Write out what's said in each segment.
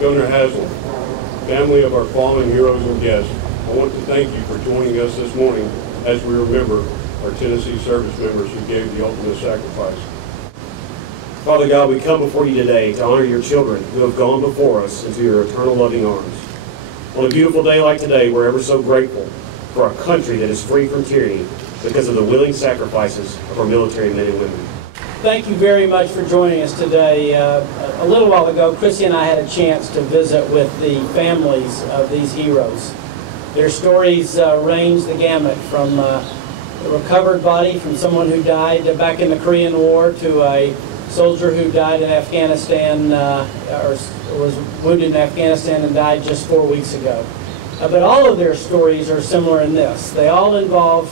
Governor Haslam, family of our fallen heroes and guests, I want to thank you for joining us this morning as we remember our Tennessee service members who gave the ultimate sacrifice. Father God, we come before you today to honor your children who have gone before us into your eternal loving arms. On a beautiful day like today, we're ever so grateful for a country that is free from tyranny because of the willing sacrifices of our military men and women. Thank you very much for joining us today. A little while ago, Crissy and I had a chance to visit with the families of these heroes. Their stories range the gamut from a recovered body from someone who died back in the Korean War to a soldier who died in Afghanistan or was wounded in Afghanistan and died just 4 weeks ago. But all of their stories are similar in this. They all involve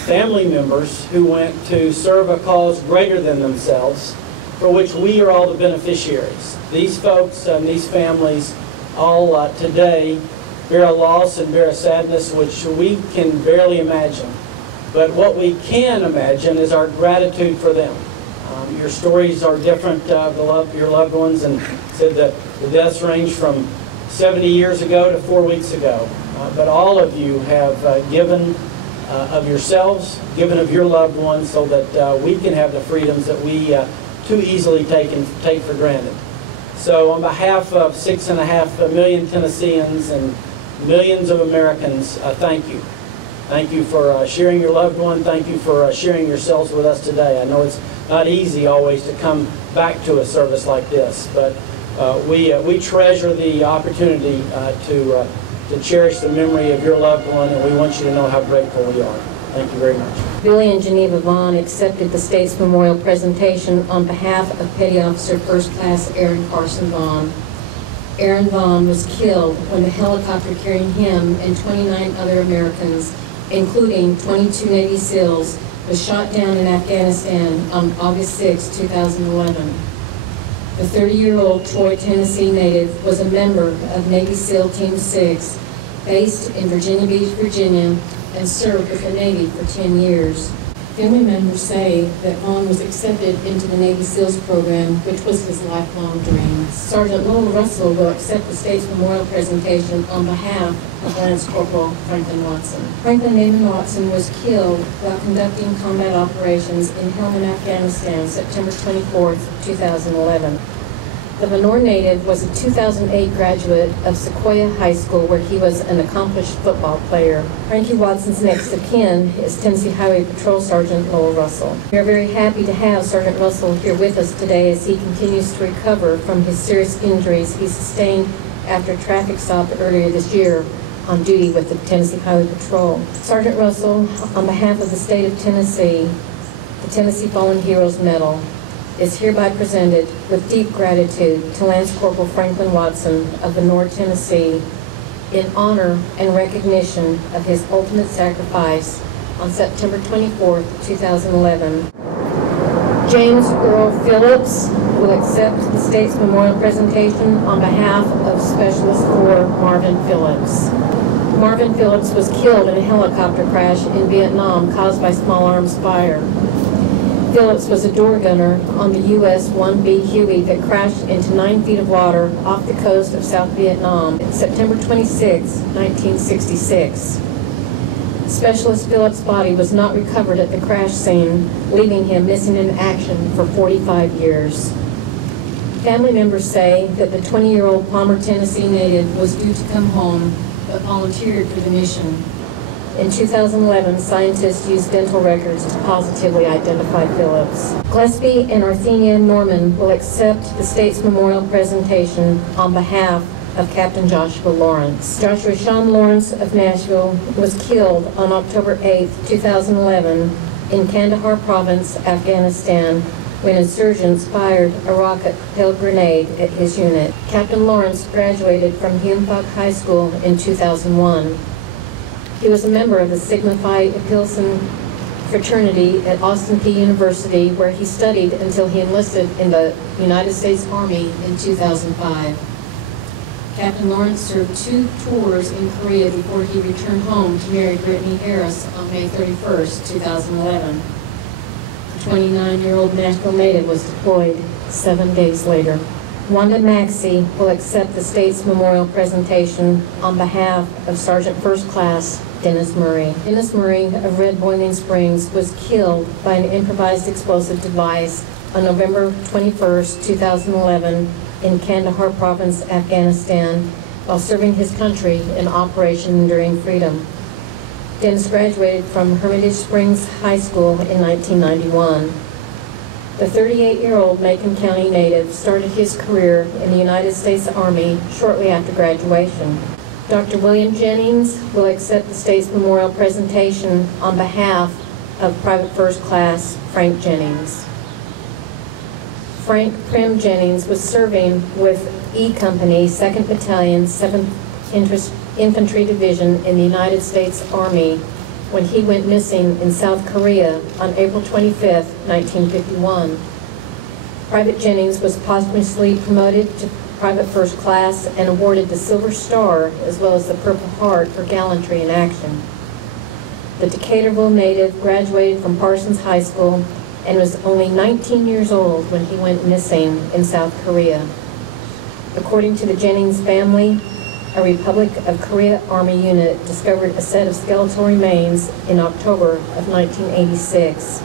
family members who went to serve a cause greater than themselves, for which we are all the beneficiaries. These folks and these families all today bear a loss and bear a sadness which we can barely imagine. But what we can imagine is our gratitude for them. Your stories are different, your loved ones, and said that the deaths range from 70 years ago to 4 weeks ago. But all of you have given of yourselves, given of your loved ones, so that we can have the freedoms that we too easily take for granted. So on behalf of 6.5 million Tennesseans and millions of Americans, thank you. Thank you for sharing your loved one. Thank you for sharing yourselves with us today. I know it's not easy always to come back to a service like this, but we treasure the opportunity to cherish the memory of your loved one, and we want you to know how grateful we are. Thank you very much. Billy and Geneva Vaughn accepted the state's memorial presentation on behalf of Petty Officer First Class Aaron Carson Vaughn. Aaron Vaughn was killed when the helicopter carrying him and 29 other Americans, including 22 Navy SEALs, was shot down in Afghanistan on August 6, 2011. The 30-year-old Troy, Tennessee native was a member of Navy SEAL Team 6, based in Virginia Beach, Virginia, and served with the Navy for 10 years. Family members say that Vaughn was accepted into the Navy SEALs program, which was his lifelong dream. Sergeant Lowell Russell will accept the state's memorial presentation on behalf of Lance Corporal Franklin Watson. Franklin Namon Watson was killed while conducting combat operations in Helmand, Afghanistan, September 24, 2011. The Lenore native was a 2008 graduate of Sequoia High School, where he was an accomplished football player. Frankie Watson's next of kin is Tennessee Highway Patrol Sergeant Lowell Russell. We are very happy to have Sergeant Russell here with us today as he continues to recover from his serious injuries he sustained after a traffic stop earlier this year on duty with the Tennessee Highway Patrol. Sergeant Russell, on behalf of the state of Tennessee, the Tennessee Fallen Heroes Medal is hereby presented with deep gratitude to Lance Corporal Franklin Watson of Lenore, Tennessee, in honor and recognition of his ultimate sacrifice on September 24, 2011. James Earl Phillips will accept the state's memorial presentation on behalf of Specialist Corps Marvin Phillips. Marvin Phillips was killed in a helicopter crash in Vietnam caused by small arms fire. Phillips was a door gunner on the US-1B Huey that crashed into 9 feet of water off the coast of South Vietnam September 26, 1966. Specialist Phillips' body was not recovered at the crash scene, leaving him missing in action for 45 years. Family members say that the 20-year-old Palmer, Tennessee native was due to come home, but volunteered for the mission. In 2011, scientists used dental records to positively identify Phillips. Gillespie and Arthenia Norman will accept the state's memorial presentation on behalf of Captain Joshua Lawrence. Joshua Sean Lawrence of Nashville was killed on October 8, 2011 in Kandahar Province, Afghanistan, when insurgents fired a rocket-propelled grenade at his unit. Captain Lawrence graduated from Hume Falk High School in 2001. He was a member of the Sigma Phi Epsilon fraternity at Austin Peay University, where he studied until he enlisted in the United States Army in 2005. Captain Lawrence served 2 tours in Korea before he returned home to marry Brittany Harris on May 31st, 2011. The 29-year-old Nashville native was deployed 7 days later. Wanda Maxey will accept the state's memorial presentation on behalf of Sergeant First Class Dennis Murray. Dennis Murray of Red Boiling Springs was killed by an improvised explosive device on November 21st, 2011 in Kandahar Province, Afghanistan, while serving his country in Operation Enduring Freedom. Dennis graduated from Hermitage Springs High School in 1991. The 38-year-old Macon County native started his career in the United States Army shortly after graduation. Dr. William Jennings will accept the state's memorial presentation on behalf of Private First Class Frank Jennings. Frank Primm Jennings was serving with E Company, 2nd Battalion, 7th Infantry Division in the United States Army when he went missing in South Korea on April 25, 1951. Private Jennings was posthumously promoted to Private First Class and awarded the Silver Star as well as the Purple Heart for gallantry in action. The Decaturville native graduated from Parsons High School and was only 19 years old when he went missing in South Korea. According to the Jennings family, a Republic of Korea Army unit discovered a set of skeletal remains in October of 1986.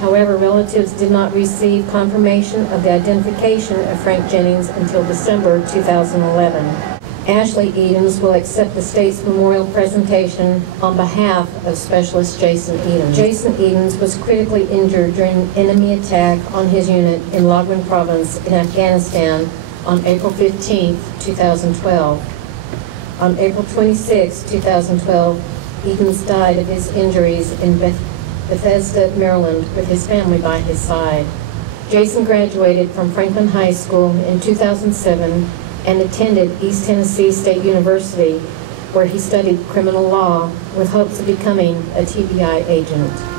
However, relatives did not receive confirmation of the identification of Frank Jennings until December 2011. Ashley Edens will accept the state's memorial presentation on behalf of Specialist Jason Edens. Jason Edens was critically injured during an enemy attack on his unit in Lagwan Province in Afghanistan on April 15, 2012. On April 26, 2012, Edens died of his injuries in Bethesda, Maryland, with his family by his side. Jason graduated from Franklin High School in 2007 and attended East Tennessee State University, where he studied criminal law with hopes of becoming a TBI agent.